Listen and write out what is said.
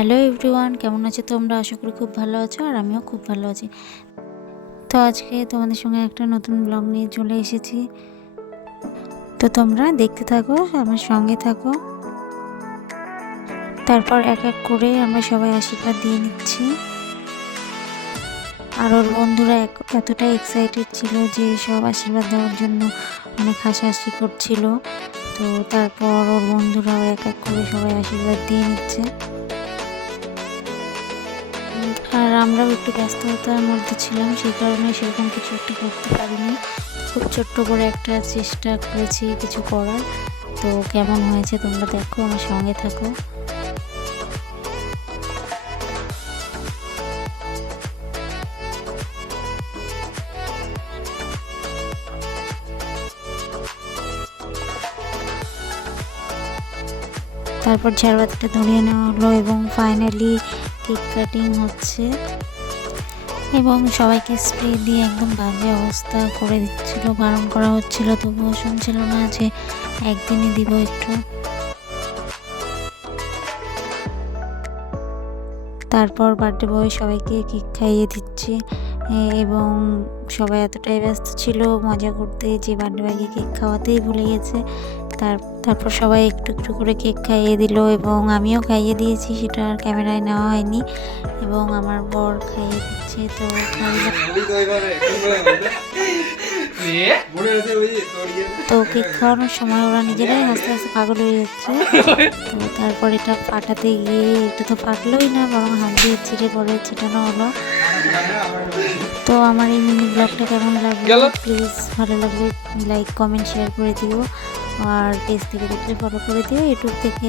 Hello everyone, কেমন আছো তোমরা? আশা করি খুব ভালো আছো আর আমিও খুব ভালো আছি। তো আজকে তোমাদের সঙ্গে একটা নতুন ব্লগ নিয়ে চলে এসেছি। তো তোমরা দেখতে থাকো, আমার সঙ্গে থাকো। তারপর এক এক করে আমরা সবাই আশীর্বাদ দিয়ে নিচ্ছি। আর ওর বন্ধুরা এতটাই এক্সাইটেড ছিল যে সব আশীর্বাদ দেওয়ার জন্য অনেক হাসাহাসি করছিল। তো তারপর ওর বন্ধুরাও এক এক করে সবাই আশীর্বাদ দিয়ে নিচ্ছে। আর আমরাও একটু ব্যস্ততার মধ্যে ছিলাম, সেই কারণে সেরকম কিছু একটা করতে পারিনি। খুব ছোট্ট করে একটা চেষ্টা করেছি কিছু করার। তো কেমন হয়েছে তোমরা দেখো, আমার সঙ্গে থাকো। তারপর ঝাড়বাতিটা ধরিয়ে নেওয়া হলো এবং ফাইনালি কেক কাটিং হচ্ছে এবং সবাইকে স্প্রে দিয়ে একদম বাজে অবস্থা করে দিচ্ছিল, বারণ করা হচ্ছিল, তবুও শুনছিল না যে একদিনই দিব একটু। তারপর বার্থডে বয় সবাইকে কেক খাইয়ে দিচ্ছে এবং সবাই এতটাই ব্যস্ত ছিল মজা করতে যে বার্থডে বয়কে কেক খাওয়াতেই ভুলে গেছে। তারপর সবাই একটু একটু করে কেক খাইয়ে দিল এবং আমিও খাইয়ে দিয়েছি, সেটা আর ক্যামেরায় নেওয়া হয়নি। এবং আমার বর খাইয়ে দিচ্ছে। তো কেক খাওয়ানোর সময় ওরা নিজেরাই আস্তে আস্তে পাগল হয়ে যাচ্ছে। তো তারপর এটা ফাটাতে গিয়ে এটা তো ফাটলোই না, বরং হাত দিয়ে ছিঁড়ে পরে ছিটানো হলো। তো আমার এই মিনি ব্লগটা কেমন লাগলো প্লিজ ভালো লাগলে লাইক কমেন্ট শেয়ার করে দিও। আর পেজ থেকে দেখলে ফলো করে দিও, ইউটিউব থেকে